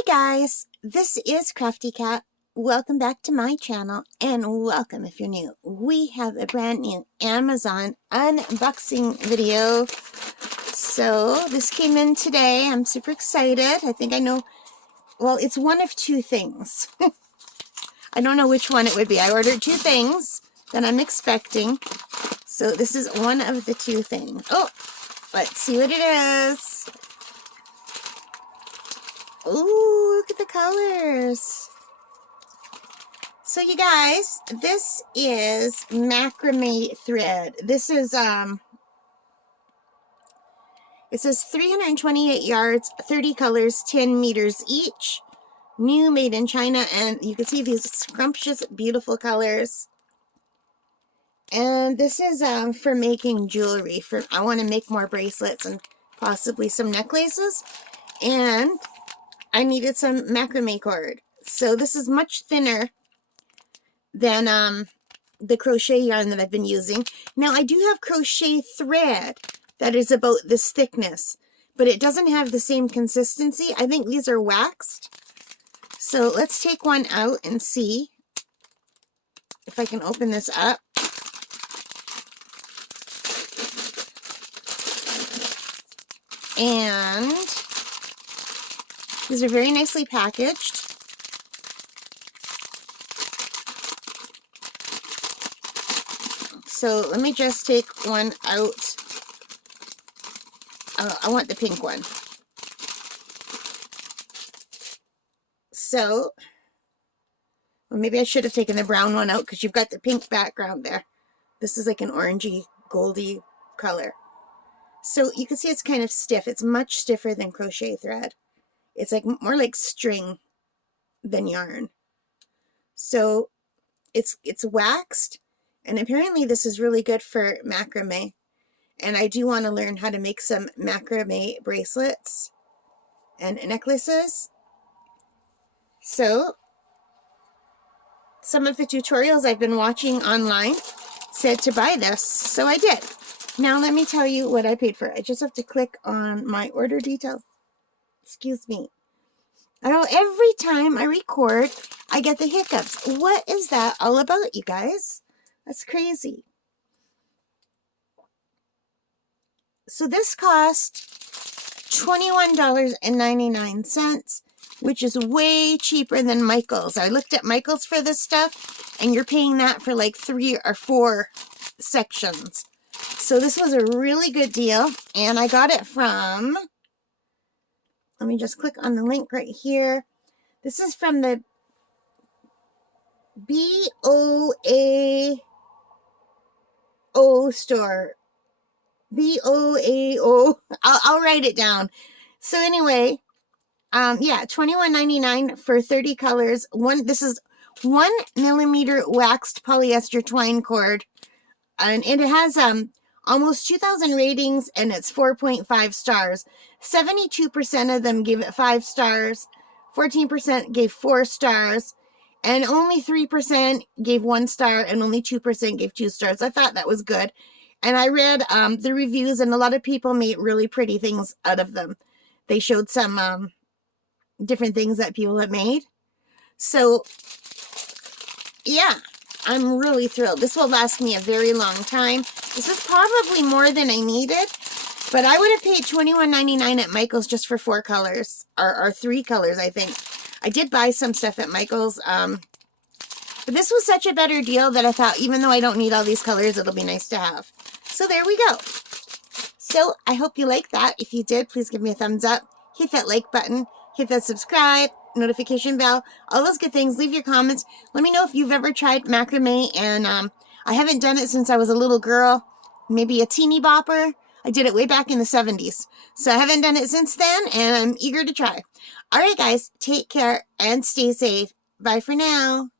Hi guys, this is Crafty Cat. Welcome back to my channel and welcome if you're new. We have a brand new Amazon unboxing video. So this came in today. I'm super excited. I think I know, well, it's one of two things. I don't know which one it would be. I ordered two things that I'm expecting. So this is one of the two things. Oh, let's see what it is. Ooh, look at the colors. So you guys, this is macrame thread. This is, it says 328 yards, 30 colors, 10 meters each. New, made in China, and you can see these scrumptious, beautiful colors. And this is for making jewelry. I want to make more bracelets and possibly some necklaces. And I needed some macrame cord. So this is much thinner than the crochet yarn that I've been using. Now I do have crochet thread that is about this thickness, but it doesn't have the same consistency. I think these are waxed. So let's take one out and see if I can open this up. And these are very nicely packaged. So let me just take one out. I want the pink one. So, well, maybe I should have taken the brown one out because you've got the pink background there. This is like an orangey, goldy color. So you can see it's kind of stiff. It's much stiffer than crochet thread. It's like more like string than yarn. So it's waxed, and apparently this is really good for macrame. And I do want to learn how to make some macrame bracelets and necklaces. So some of the tutorials I've been watching online said to buy this, so I did. Now let me tell you what I paid for it. I just have to click on my order details. Excuse me. I know every time I record, I get the hiccups. What is that all about, you guys? That's crazy. So this cost $21.99, which is way cheaper than Michael's. I looked at Michael's for this stuff, and you're paying that for like 3 or 4 sections. So this was a really good deal, and I got it from, let me just click on the link right here. This is from the BOAO store. BOAO. I'll write it down. So anyway, yeah, $21.99 for 30 colors. This is 1 millimeter waxed polyester twine cord, and it has almost 2,000 ratings, and it's 4.5 stars. 72% of them gave it 5 stars, 14% gave 4 stars, and only 3% gave 1 star, and only 2% gave 2 stars. I thought that was good. And I read the reviews, and a lot of people made really pretty things out of them. They showed some different things that people have made. So, yeah, I'm really thrilled. This will last me a very long time. This is probably more than I needed, but I would have paid $21.99 at Michael's just for 4 colors, or 3 colors, I think. I did buy some stuff at Michael's, but this was such a better deal that I thought, even though I don't need all these colors, it'll be nice to have. So there we go. So I hope you liked that. If you did, please give me a thumbs up. Hit that like button. Hit that subscribe, notification bell, all those good things. Leave your comments. Let me know if you've ever tried macrame. And I haven't done it since I was a little girl, maybe a teeny bopper. I did it way back in the 70s. So I haven't done it since then, and I'm eager to try. All right, guys, take care and stay safe. Bye for now.